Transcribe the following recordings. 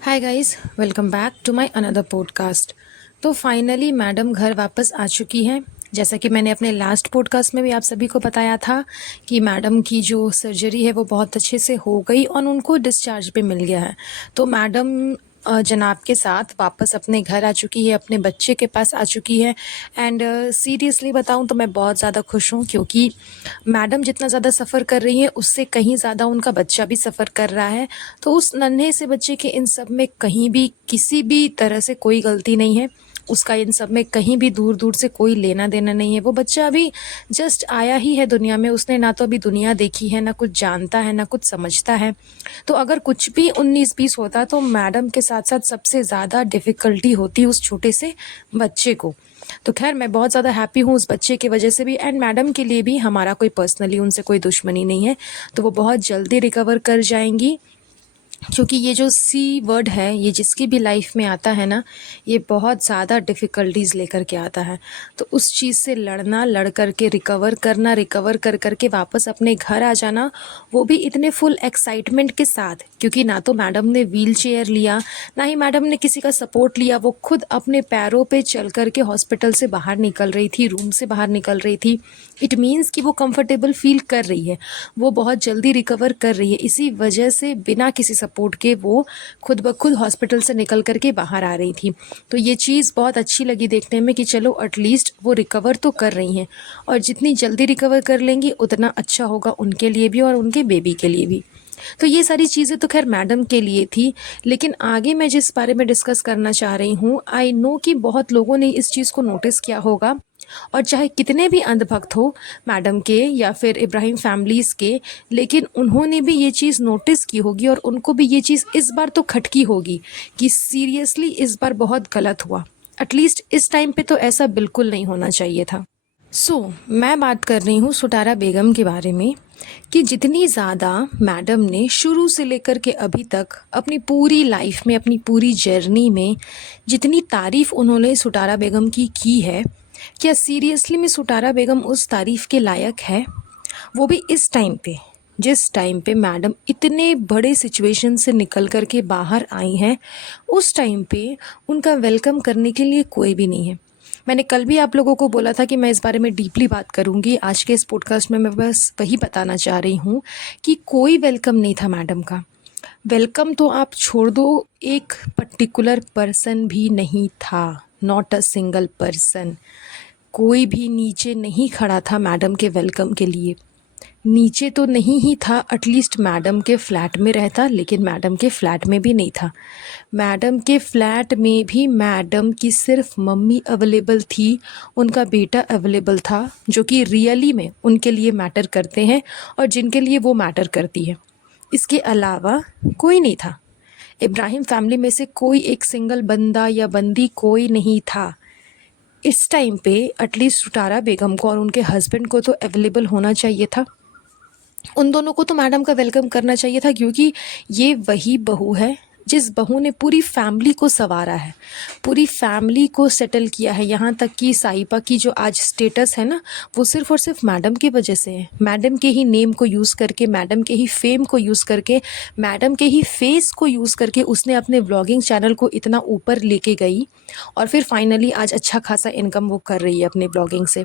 Hi guys, welcome back to my another podcast. तो finally madam घर वापस आ चुकी हैं। जैसा कि मैंने अपने लास्ट पॉडकास्ट में भी आप सभी को बताया था कि मैडम की जो सर्जरी है वो बहुत अच्छे से हो गई और उनको डिस्चार्ज भी मिल गया है। तो मैडम जनाब के साथ वापस अपने घर आ चुकी है, अपने बच्चे के पास आ चुकी है। एंड सीरियसली बताऊं तो मैं बहुत ज़्यादा खुश हूं, क्योंकि मैडम जितना ज़्यादा सफ़र कर रही है उससे कहीं ज़्यादा उनका बच्चा भी सफ़र कर रहा है। तो उस नन्हे से बच्चे के इन सब में कहीं भी किसी भी तरह से कोई गलती नहीं है। उसका इन सब में कहीं भी दूर दूर से कोई लेना देना नहीं है। वो बच्चा अभी जस्ट आया ही है दुनिया में, उसने ना तो अभी दुनिया देखी है, ना कुछ जानता है, ना कुछ समझता है। तो अगर कुछ भी 19-20 होता तो मैडम के साथ साथ सबसे ज़्यादा डिफ़िकल्टी होती उस छोटे से बच्चे को। तो खैर मैं बहुत ज़्यादा हैप्पी हूँ उस बच्चे की वजह से भी, एंड मैडम के लिए भी। हमारा कोई पर्सनली उनसे कोई दुश्मनी नहीं है। तो वो बहुत जल्दी रिकवर कर जाएंगी, क्योंकि ये जो सी वर्ड है ये जिसकी भी लाइफ में आता है ना, ये बहुत ज़्यादा डिफ़िकल्टीज़ लेकर के आता है। तो उस चीज़ से लड़ना, लड़ कर के रिकवर करना, रिकवर कर कर के वापस अपने घर आ जाना, वो भी इतने फुल एक्साइटमेंट के साथ। क्योंकि ना तो मैडम ने व्हील चेयर लिया, ना ही मैडम ने किसी का सपोर्ट लिया। वो खुद अपने पैरों पे चल कर के हॉस्पिटल से बाहर निकल रही थी, रूम से बाहर निकल रही थी। इट मीन्स कि वो कंफर्टेबल फील कर रही है, वो बहुत जल्दी रिकवर कर रही है। इसी वजह से बिना किसी सपोर्ट के वो खुद ब खुद हॉस्पिटल से निकल कर के बाहर आ रही थी। तो ये चीज़ बहुत अच्छी लगी देखने में कि चलो एटलीस्ट वो रिकवर तो कर रही हैं, और जितनी जल्दी रिकवर कर लेंगी उतना अच्छा होगा उनके लिए भी और उनके बेबी के लिए भी। तो ये सारी चीज़ें तो खैर मैडम के लिए थी। लेकिन आगे मैं जिस बारे में डिस्कस करना चाह रही हूँ, आई नो कि बहुत लोगों ने इस चीज़ को नोटिस किया होगा। और चाहे कितने भी अंधभक्त हो मैडम के या फिर इब्राहिम फैमिलीज़ के, लेकिन उन्होंने भी ये चीज़ नोटिस की होगी और उनको भी ये चीज़ इस बार तो खटकी होगी कि सीरियसली इस बार बहुत गलत हुआ। एटलीस्ट इस टाइम पे तो ऐसा बिल्कुल नहीं होना चाहिए था। मैं बात कर रही हूँ सुटारा बेगम के बारे में, कि जितनी ज़्यादा मैडम ने शुरू से लेकर के अभी तक अपनी पूरी लाइफ में, अपनी पूरी जर्नी में जितनी तारीफ़ उन्होंने सुटारा बेगम की है, क्या सीरियसली में सुटारा बेगम उस तारीफ़ के लायक है? वो भी इस टाइम पे, जिस टाइम पे मैडम इतने बड़े सिचुएशन से निकल कर के बाहर आई हैं। उस टाइम पे उनका वेलकम करने के लिए कोई भी नहीं है। मैंने कल भी आप लोगों को बोला था कि मैं इस बारे में डीपली बात करूंगी। आज के इस पॉडकास्ट में मैं बस वही बताना चाह रही हूँ कि कोई वेलकम नहीं था मैडम का। वेलकम तो आप छोड़ दो, एक पर्टिकुलर पर्सन भी नहीं था, नॉट अ सिंगल पर्सन। कोई भी नीचे नहीं खड़ा था मैडम के वेलकम के लिए। नीचे तो नहीं ही था, एटलीस्ट मैडम के फ्लैट में रहता, लेकिन मैडम के फ्लैट में भी नहीं था। मैडम के फ्लैट में भी मैडम की सिर्फ मम्मी अवेलेबल थी, उनका बेटा अवेलेबल था, जो कि रियली में उनके लिए मैटर करते हैं और जिनके लिए वो मैटर करती है। इसके अलावा कोई नहीं था। इब्राहिम फैमिली में से कोई एक सिंगल बंदा या बंदी कोई नहीं था। इस टाइम पे एटलीस्ट सुटारा बेगम को और उनके हस्बैंड को तो अवेलेबल होना चाहिए था। उन दोनों को तो मैडम का वेलकम करना चाहिए था, क्योंकि ये वही बहू है जिस बहू ने पूरी फैमिली को संवारा है, पूरी फैमिली को सेटल किया है। यहाँ तक कि साहिबा की जो आज स्टेटस है ना, वो सिर्फ और सिर्फ मैडम की वजह से है। मैडम के ही नेम को यूज़ करके, मैडम के ही फेम को यूज़ करके, मैडम के ही फेस को यूज़ करके उसने अपने व्लॉगिंग चैनल को इतना ऊपर लेके गई, और फिर फाइनली आज अच्छा खासा इनकम वो कर रही है अपने ब्लॉगिंग से।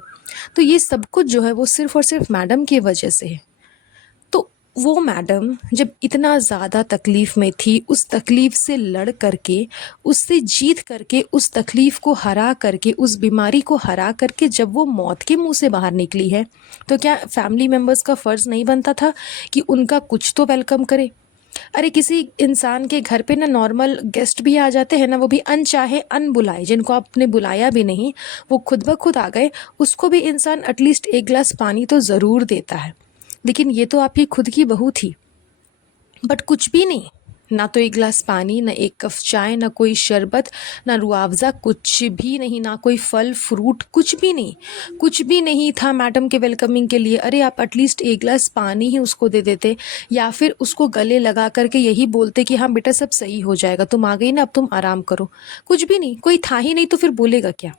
तो ये सब कुछ जो है वो सिर्फ और सिर्फ मैडम की वजह से है। तो वो मैडम जब इतना ज़्यादा तकलीफ़ में थी, उस तकलीफ़ से लड़ करके, उससे जीत करके, उस तकलीफ़ को हरा करके, उस बीमारी को हरा करके जब वो मौत के मुंह से बाहर निकली है, तो क्या फैमिली मेम्बर्स का फ़र्ज़ नहीं बनता था कि उनका कुछ तो वेलकम करे? अरे किसी इंसान के घर पे ना नॉर्मल गेस्ट भी आ जाते हैं ना, वो भी अनचाहे अनबुलाए, जिनको आपने बुलाया भी नहीं, वो खुद ब खुद आ गए, उसको भी इंसान एटलीस्ट एक गिलास पानी तो ज़रूर देता है। लेकिन ये तो आपकी खुद की बहू थी, बट कुछ भी नहीं। ना तो एक गिलास पानी, ना एक कप चाय, ना कोई शरबत, ना रुआवज़ा, कुछ भी नहीं, ना कोई फल फ्रूट, कुछ भी नहीं। कुछ भी नहीं था मैडम के वेलकमिंग के लिए। अरे आप एटलीस्ट एक गिलास पानी ही उसको दे देते, या फिर उसको गले लगा करके यही बोलते कि हाँ बेटा सब सही हो जाएगा, तुम आ गई ना, अब तुम आराम करो। कुछ भी नहीं, कोई था ही नहीं तो फिर बोलेगा क्या?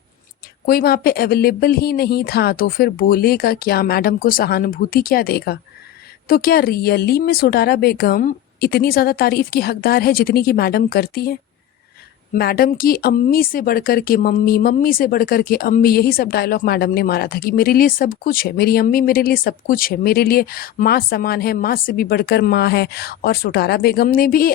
कोई वहाँ पे अवेलेबल ही नहीं था तो फिर बोलेगा क्या? मैडम को सहानुभूति क्या देगा? तो क्या रियली में सुटारा बेगम इतनी ज़्यादा तारीफ़ की हकदार है जितनी कि मैडम करती है। मैडम की अम्मी से बढ़कर के मम्मी, मम्मी से बढ़कर के अम्मी, यही सब डायलॉग मैडम ने मारा था कि मेरे लिए सब कुछ है, मेरी अम्मी मेरे लिए सब कुछ है, मेरे लिए माँ समान है, माँ से भी बढ़कर माँ है। और सुटारा बेगम ने भी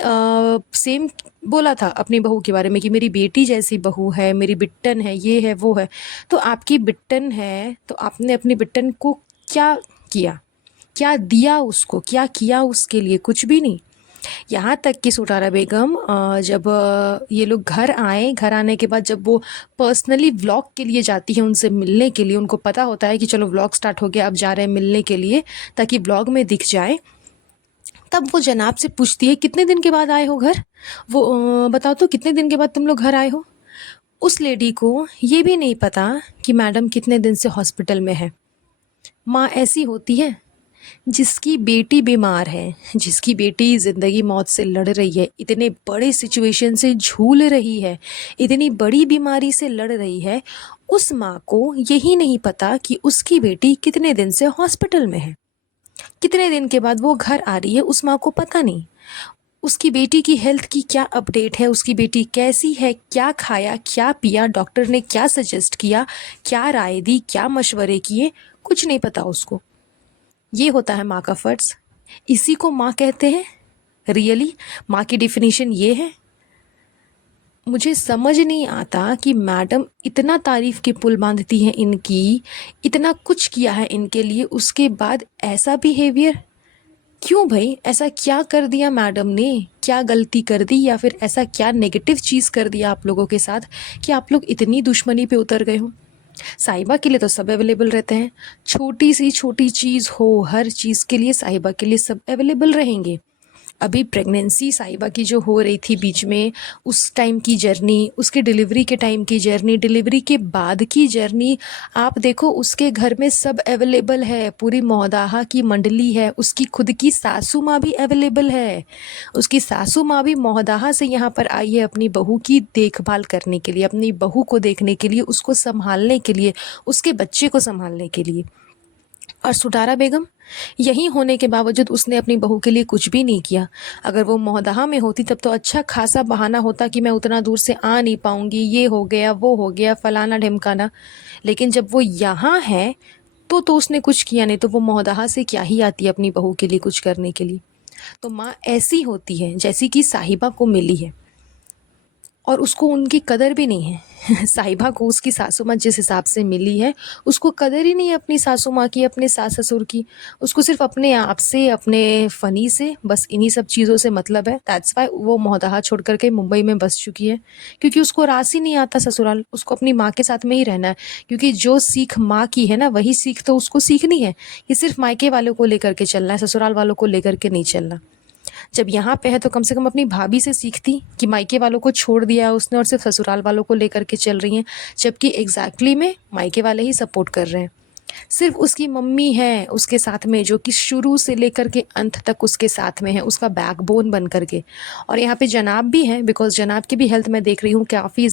सेम बोला था अपनी बहू के बारे में कि मेरी बेटी जैसी बहू है, मेरी बिट्टन है, ये है वो है। तो आपकी बिट्टन है तो आपने अपनी बिट्टन को क्या किया, क्या दिया उसको, क्या किया उसके लिए? कुछ भी नहीं। यहाँ तक कि सुटारा बेगम जब ये लोग घर आए, घर आने के बाद जब वो पर्सनली व्लॉग के लिए जाती है उनसे मिलने के लिए, उनको पता होता है कि चलो व्लॉग स्टार्ट हो गया, अब जा रहे हैं मिलने के लिए ताकि व्लॉग में दिख जाए, तब वो जनाब से पूछती है कितने दिन के बाद आए हो घर? वो बताओ तो कितने दिन के बाद तुम लोग घर आए हो? उस लेडी को ये भी नहीं पता कि मैडम कितने दिन से हॉस्पिटल में है। माँ ऐसी होती है जिसकी बेटी बीमार है, जिसकी बेटी ज़िंदगी मौत से लड़ रही है, इतने बड़े सिचुएशन से झूल रही है, इतनी बड़ी बीमारी से लड़ रही है, उस माँ को यही नहीं पता कि उसकी बेटी कितने दिन से हॉस्पिटल में है, कितने दिन के बाद वो घर आ रही है, उस माँ को पता नहीं। उसकी बेटी की हेल्थ की क्या अपडेट है, उसकी बेटी कैसी है, क्या खाया, क्या पिया, डॉक्टर ने क्या सजेस्ट किया, क्या राय दी, क्या मशवरे किए, कुछ नहीं पता उसको। ये होता है माँ का फ़र्ज़। इसी को माँ कहते हैं। रियली माँ की डेफिनेशन ये है। मुझे समझ नहीं आता कि मैडम इतना तारीफ़ के पुल बांधती हैं इनकी, इतना कुछ किया है इनके लिए, उसके बाद ऐसा बिहेवियर क्यों भाई? ऐसा क्या कर दिया मैडम ने? क्या गलती कर दी या फिर ऐसा क्या नेगेटिव चीज़ कर दिया आप लोगों के साथ कि आप लोग इतनी दुश्मनी पे उतर गए हो? साहिबा के लिए तो सब अवेलेबल रहते हैं, छोटी सी छोटी चीज़ हो, हर चीज़ के लिए साहिबा के लिए सब अवेलेबल रहेंगे। अभी प्रेगनेंसी साहिबा की जो हो रही थी बीच में, उस टाइम की जर्नी, उसके डिलीवरी के टाइम की जर्नी, डिलीवरी के बाद की जर्नी, आप देखो उसके घर में सब अवेलेबल है, पूरी मौदाहा की मंडली है, उसकी खुद की सासू माँ भी अवेलेबल है। उसकी सासू माँ भी मौदाहा से यहाँ पर आई है अपनी बहू की देखभाल करने के लिए, अपनी बहू को देखने के लिए, उसको संभालने के लिए, उसके बच्चे को संभालने के लिए। और सुटारा बेगम, यहीं होने के बावजूद उसने अपनी बहू के लिए कुछ भी नहीं किया। अगर वो मोहदहा में होती तब तो अच्छा खासा बहाना होता कि मैं उतना दूर से आ नहीं पाऊंगी, ये हो गया, वो हो गया, फलाना ढिमकाना। लेकिन जब वो यहाँ है तो उसने कुछ किया नहीं, तो वो मोहदहा से क्या ही आती है अपनी बहू के लिए कुछ करने के लिए। तो माँ ऐसी होती है जैसी कि साहिबा को मिली है, और उसको उनकी कदर भी नहीं है। साहिबा को उसकी सासू माँ जिस हिसाब से मिली है, उसको कदर ही नहीं है अपनी सासू माँ की, अपने सास ससुर की। उसको सिर्फ अपने आप से, अपने फ़नी से, बस इन्हीं सब चीज़ों से मतलब है। दैट्स वाई वो मोहदहा छोड़ कर के मुंबई में बस चुकी है, क्योंकि उसको रास ही नहीं आता ससुराल, उसको अपनी माँ के साथ में ही रहना है। क्योंकि जो सीख माँ की है ना, वही सीख तो उसको सीखनी है। ये सिर्फ मायके वालों को लेकर के चलना है, ससुराल वालों को लेकर के नहीं चलना। जब यहाँ पे है तो कम से कम अपनी भाभी से सीखती कि मायके वालों को छोड़ दिया उसने और सिर्फ ससुराल वालों को लेकर के चल रही हैं, जबकि एग्जैक्टली में मायके वाले ही सपोर्ट कर रहे हैं। सिर्फ उसकी मम्मी है उसके साथ में, जो कि शुरू से लेकर के अंत तक उसके साथ में है, उसका बैकबोन बन करके। और यहाँ पे जनाब भी है, बिकॉज जनाब की भी हेल्थ मैं देख रही हूँ काफ़ी